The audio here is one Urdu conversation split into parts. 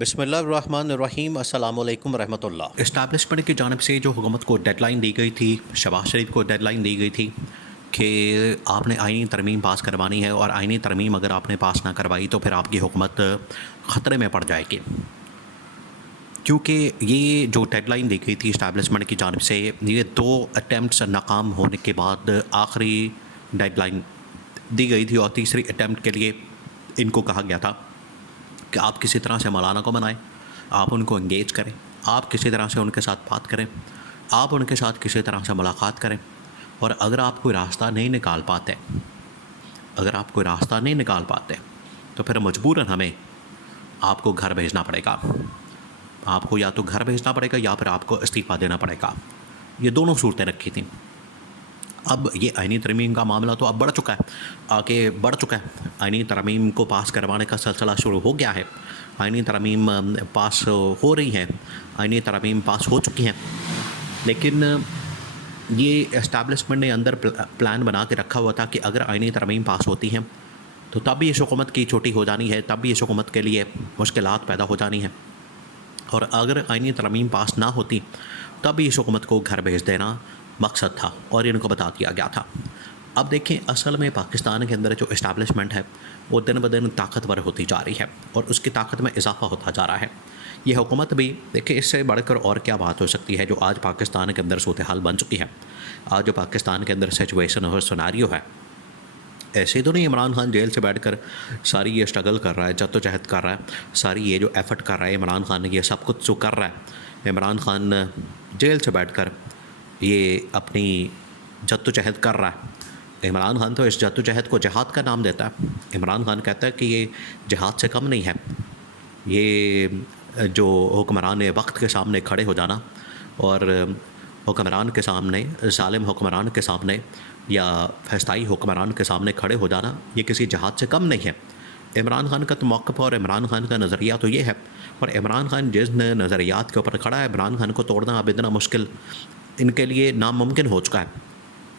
بسم اللہ الرحمن الرحیم، السلام علیکم ورحمۃ اللہ۔ اسٹیبلشمنٹ کی جانب سے جو حکومت کو ڈیڈ لائن دی گئی تھی، شہباز شریف کو ڈیڈ لائن دی گئی تھی کہ آپ نے آئینی ترمیم پاس کروانی ہے، اور آئینی ترمیم اگر آپ نے پاس نہ کروائی تو پھر آپ کی حکومت خطرے میں پڑ جائے گی، کیونکہ یہ جو ڈیڈ لائن دی گئی تھی اسٹیبلشمنٹ کی جانب سے، یہ 2 اٹیمپٹس ناکام ہونے کے بعد آخری ڈیڈ لائن دی گئی تھی، اور تیسری اٹیمپٹ کے لیے ان کو کہا گیا تھا کہ آپ کسی طرح سے مولانا کو منائیں، آپ ان کو انگیج کریں، آپ کسی طرح سے ان کے ساتھ بات کریں، آپ ان کے ساتھ کسی طرح سے ملاقات کریں، اور اگر آپ کوئی راستہ نہیں نکال پاتے تو پھر مجبوراً ہمیں آپ کو گھر بھیجنا پڑے گا، آپ کو یا تو گھر بھیجنا پڑے گا یا پھر آپ کو استعفیٰ دینا پڑے گا۔ یہ دونوں صورتیں رکھی تھیں۔ اب یہ آئینی ترمیم کا معاملہ تو اب بڑھ چکا ہے، آئینی ترمیم کو پاس کروانے کا سلسلہ شروع ہو گیا ہے، آئینی ترمیم پاس ہو رہی ہے، آئینی ترمیم پاس ہو چکی ہیں، لیکن یہ اسٹیبلشمنٹ نے اندر پلان بنا کے رکھا ہوا تھا کہ اگر آئینی ترمیم پاس ہوتی ہیں تو تب بھی اس حکومت کی چھوٹی ہو جانی ہے، تب بھی اس حکومت کے لیے مشکلات پیدا ہو جانی ہیں، اور اگر آئینی ترمیم پاس نہ ہوتی تب بھی اس حکومت کو گھر بھیج دینا مقصد تھا، اور ان کو بتا دیا گیا تھا۔ اب دیکھیں، اصل میں پاکستان کے اندر جو اسٹیبلشمنٹ ہے وہ دن بدن طاقتور ہوتی جا رہی ہے، اور اس کی طاقت میں اضافہ ہوتا جا رہا ہے۔ یہ حکومت بھی دیکھیں، اس سے بڑھ کر اور کیا بات ہو سکتی ہے جو آج پاکستان کے اندر صورتحال بن چکی ہے، آج جو پاکستان کے اندر سچویشن اور سناریو ہے۔ ایسے تو نہیں عمران خان جیل سے بیٹھ کر ساری یہ اسٹرگل کر رہا ہے، جد و جہد کر رہا ہے، ساری یہ جو ایفرٹ کر رہا ہے عمران خان یہ سب کچھ جو کر رہا ہے، عمران خان جیل سے بیٹھ کر یہ اپنی جد و جہد کر رہا ہے۔ عمران خان تو اس جد و جہد کو جہاد کا نام دیتا ہے۔ عمران خان کہتا ہے کہ یہ جہاد سے کم نہیں ہے، یہ جو حکمران وقت کے سامنے کھڑے ہو جانا، اور حکمران کے سامنے، ظالم حکمران کے سامنے یا فسطائی حکمران کے سامنے کھڑے ہو جانا، یہ کسی جہاد سے کم نہیں ہے۔ عمران خان کا تو موقف اور عمران خان کا نظریہ تو یہ ہے، اور عمران خان جس نظریات کے اوپر کھڑا ہے، عمران خان کو توڑنا اب اتنا مشکل ان کے لیے ناممکن ہو چکا ہے،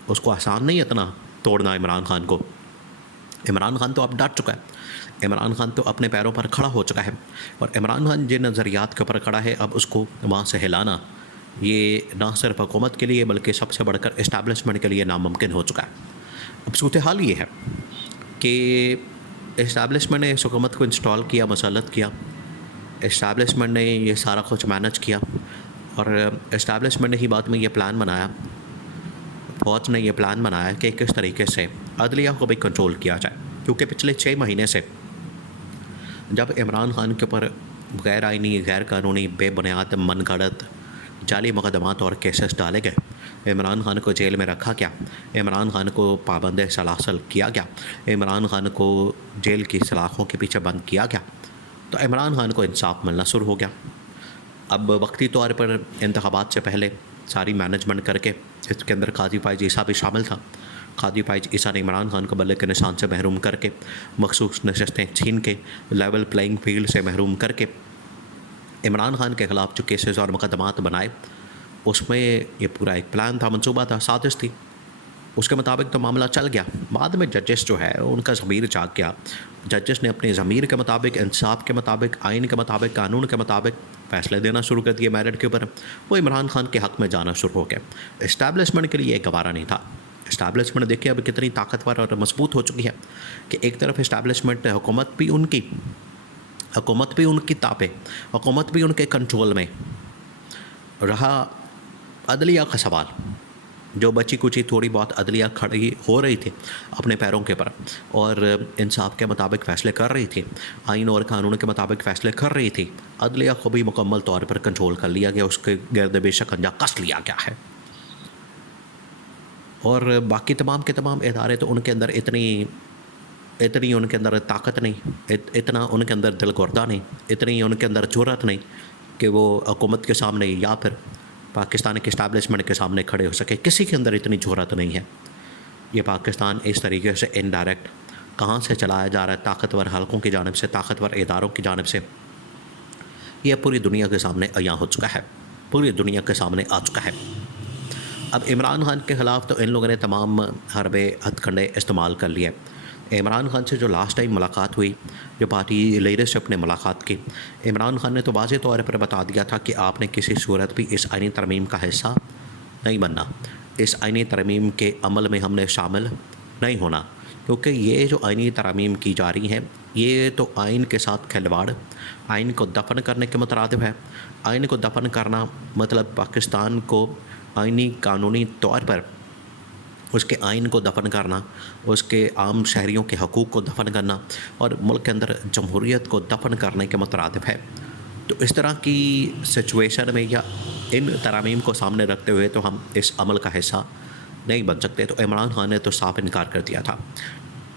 اس کو آسان نہیں اتنا توڑنا عمران خان کو۔ عمران خان تو اب ڈٹ چکا ہے، عمران خان تو اپنے پیروں پر کھڑا ہو چکا ہے، اور عمران خان جن نظریات کے اوپر کھڑا ہے، اب اس کو وہاں سے ہلانا یہ نہ صرف حکومت کے لیے بلکہ سب سے بڑھ کر اسٹیبلشمنٹ کے لیے ناممکن ہو چکا ہے۔ اب صورتحال یہ ہے کہ اسٹیبلشمنٹ نے اس حکومت کو انسٹال کیا، مسلط کیا، اسٹیبلشمنٹ نے یہ سارا کچھ مینج کیا، اور اسٹیبلشمنٹ نے ہی بعد میں یہ پلان بنایا، فوج نے یہ پلان بنایا کہ کس طریقے سے عدلیہ کو بھی کنٹرول کیا جائے، کیونکہ پچھلے 6 مہینے سے جب عمران خان کے اوپر غیر آئینی، غیر قانونی، بے بنیاد، من گھڑت جعلی مقدمات اور کیسز ڈالے گئے، عمران خان کو جیل میں رکھا گیا، عمران خان کو پابند سلاسل کیا گیا، عمران خان کو جیل کی سلاخوں کے پیچھے بند کیا گیا، تو عمران خان کو انصاف ملنا شروع ہو گیا۔ اب وقتی طور پر انتخابات سے پہلے ساری مینجمنٹ کر کے، اس کے اندر قاضی فائز عیسیٰ بھی شامل تھا، قاضی فائز عیسیٰ نے عمران خان کو بلے کے نشان سے محروم کر کے، مخصوص نشستیں چھین کے، لیول پلینگ فیلڈ سے محروم کر کے، عمران خان کے خلاف جو کیسز اور مقدمات بنائے، اس میں یہ پورا ایک پلان تھا، منصوبہ تھا، سازش تھی، اس کے مطابق تو معاملہ چل گیا۔ بعد میں ججز جو ہے ان کا ضمیر جاگ گیا، ججز نے اپنے ضمیر کے مطابق، انصاف کے مطابق، آئین کے مطابق، قانون کے مطابق فیصلے دینا شروع کر دیے میرٹ کے اوپر، وہ عمران خان کے حق میں جانا شروع ہو گیا۔ اسٹیبلشمنٹ کے لیے یہ گوارا نہیں تھا۔ اسٹیبلشمنٹ دیکھیں اب کتنی طاقتور اور مضبوط ہو چکی ہے کہ ایک طرف اسٹیبلشمنٹ، حکومت بھی ان کی تابع، حکومت بھی ان کے کنٹرول میں رہا۔ عدلیہ کا سوال، جو بچی کچی تھوڑی بہت عدلیہ کھڑی ہو رہی تھی اپنے پیروں کے پر، اور انصاف کے مطابق فیصلے کر رہی تھی، آئین اور قانون کے مطابق فیصلے کر رہی تھی، عدلیہ کو بھی مکمل طور پر کنٹرول کر لیا گیا، اس کے گرد بے شکنجہ کس لیا گیا ہے، اور باقی تمام کے تمام ادارے تو ان کے اندر اتنی ان کے اندر طاقت نہیں، اتنا ان کے اندر دل گردہ نہیں، اتنی ان کے اندر جرأت نہیں کہ وہ حکومت کے سامنے یا پھر پاکستان کے اسٹیبلشمنٹ کے سامنے کھڑے ہو سکے۔ کسی کے اندر اتنی جرأت نہیں ہے۔ یہ پاکستان اس طریقے سے انڈائریکٹ کہاں سے چلایا جا رہا ہے، طاقتور حلقوں کی جانب سے، طاقتور اداروں کی جانب سے، یہ پوری دنیا کے سامنے عیاں ہو چکا ہے، پوری دنیا کے سامنے آ چکا ہے۔ اب عمران خان کے خلاف تو ان لوگوں نے تمام حربے ہتھ کنڈے استعمال کر لیے۔ عمران خان سے جو لاسٹ ٹائم ملاقات ہوئی، جو پارٹی لیڈرشپ نے ملاقات کی، عمران خان نے تو واضح طور پر بتا دیا تھا کہ آپ نے کسی صورت بھی اس آئینی ترمیم کا حصہ نہیں بننا، اس آئینی ترمیم کے عمل میں ہم نے شامل نہیں ہونا، کیونکہ یہ جو آئینی ترامیم کی جا رہی ہیں یہ تو آئین کے ساتھ کھلواڑ، آئین کو دفن کرنے کے مترادف ہے۔ آئین کو دفن کرنا مطلب پاکستان کو آئینی قانونی طور پر اس کے آئین کو دفن کرنا، اس کے عام شہریوں کے حقوق کو دفن کرنا اور ملک کے اندر جمہوریت کو دفن کرنے کے مترادف ہے۔ تو اس طرح کی سچویشن میں یا ان ترامیم کو سامنے رکھتے ہوئے تو ہم اس عمل کا حصہ نہیں بن سکتے۔ تو عمران خان نے تو صاف انکار کر دیا تھا،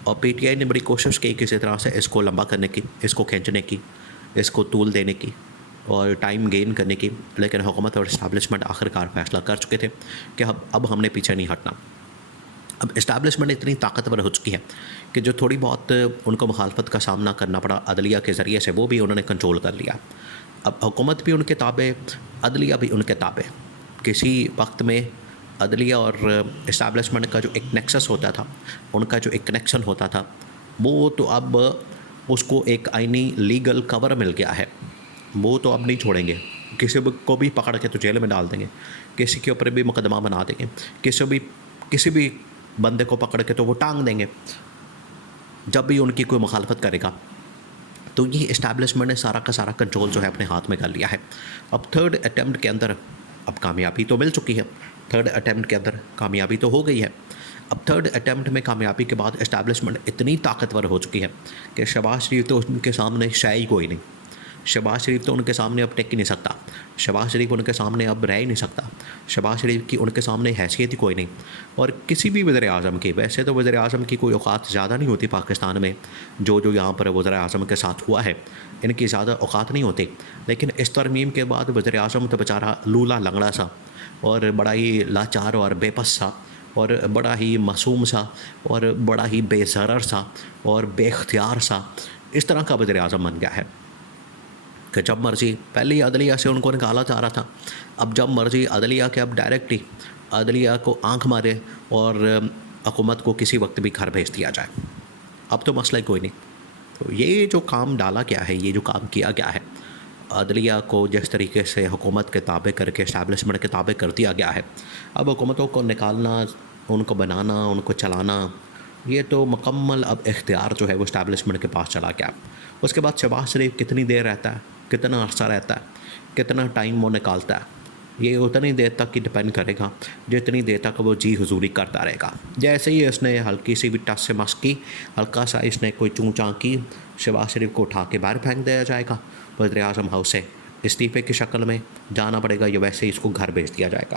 اور پی ٹی آئی نے بڑی کوشش کی کسی طرح سے اس کو لمبا کرنے کی، اس کو کھینچنے کی، اس کو طول دینے کی اور ٹائم گین کرنے کی، لیکن حکومت اور اسٹیبلشمنٹ آخرکار فیصلہ کر چکے تھے کہ اب ہم نے پیچھے نہیں ہٹنا۔ اب اسٹیبلشمنٹ اتنی طاقتور ہو چکی ہے کہ جو تھوڑی بہت ان کو مخالفت کا سامنا کرنا پڑا عدلیہ کے ذریعے سے، وہ بھی انہوں نے کنٹرول کر لیا۔ اب حکومت بھی ان کے تابع، عدلیہ بھی ان کے تابع۔ کسی وقت میں عدلیہ اور اسٹیبلشمنٹ کا جو ایک نیکسس ہوتا تھا، ان کا جو ایک کنیکشن ہوتا تھا، وہ تو اب اس کو ایک آئینی لیگل کور مل گیا ہے، وہ تو اب نہیں چھوڑیں گے۔ کسی کو بھی پکڑ کے تو جیل میں ڈال دیں گے، کسی کے اوپر بھی مقدمہ بنا دیں گے، کسی بھی بندے کو پکڑ کے تو وہ ٹانگ دیں گے جب بھی ان کی کوئی مخالفت کرے گا۔ تو یہ اسٹیبلشمنٹ نے سارا کا سارا کنٹرول جو ہے اپنے ہاتھ میں کر لیا ہے۔ اب تھرڈ اٹیمپٹ کے اندر اب کامیابی تو مل چکی ہے، تھرڈ اٹیمپٹ کے اندر کامیابی تو ہو گئی ہے۔ اب تھرڈ اٹیمپٹ میں کامیابی کے بعد اسٹیبلشمنٹ اتنی طاقتور ہو چکی ہے کہ شہباز شریف تو ان کے سامنے شے کوئی نہیں، شہباز شریف تو ان کے سامنے اب ٹک ہی نہیں سکتا، شہباز شریف ان کے سامنے اب رہ ہی نہیں سکتا، شہباز شریف کی ان کے سامنے حیثیت ہی کوئی نہیں۔ اور کسی بھی وزیر اعظم کی، ویسے تو وزیر اعظم کی کوئی اوقات زیادہ نہیں ہوتی پاکستان میں، جو یہاں پر وزیر اعظم کے ساتھ ہوا ہے ان کی زیادہ اوقات نہیں ہوتی، لیکن اس ترمیم کے بعد وزیر اعظم تو بیچارہ لولا لنگڑا سا اور بڑا ہی لاچار اور بے بس سا اور بڑا ہی معصوم سا اور بڑا ہی بے ضرر سا اور بے اختیار سا اس طرح کا وزیر اعظم بن گیا ہے کہ جب مرضی، پہلے ہی عدلیہ سے ان کو نکالا جا رہا تھا، اب جب مرضی عدلیہ کے اب ڈائریکٹلی عدلیہ کو آنکھ مارے اور حکومت کو کسی وقت بھی گھر بھیج دیا جائے، اب تو مسئلہ کوئی نہیں۔ تو یہ جو کام ڈالا گیا ہے، یہ جو کام کیا گیا ہے، عدلیہ کو جس طریقے سے حکومت کے تابع کر کے اسٹیبلشمنٹ کے تابع کر دیا گیا ہے، اب حکومتوں کو نکالنا، ان کو بنانا، ان کو چلانا، یہ تو مکمل اب اختیار جو ہے وہ اسٹیبلشمنٹ کے پاس چلا گیا۔ اس کے بعد شہباز شریف کتنی دیر رہتا ہے، کتنا عرصہ رہتا ہے، کتنا ٹائم وہ نکالتا ہے، یہ اتنی دیر تک ہی ڈپینڈ کرے گا جتنی دیر تک وہ جی حضوری کرتا رہے گا۔ جیسے ہی اس نے ہلکی سی بھی ٹس سے مس کی، ہلکا سا اس نے کوئی چوں چاں کی، شہباز شریف کو اٹھا کے باہر پھینک دیا جائے گا، وزیر اعظم ہاؤس سے استعفے کی شکل میں جانا پڑے گا، یا ویسے ہی اس کو گھر بھیج دیا جائے گا۔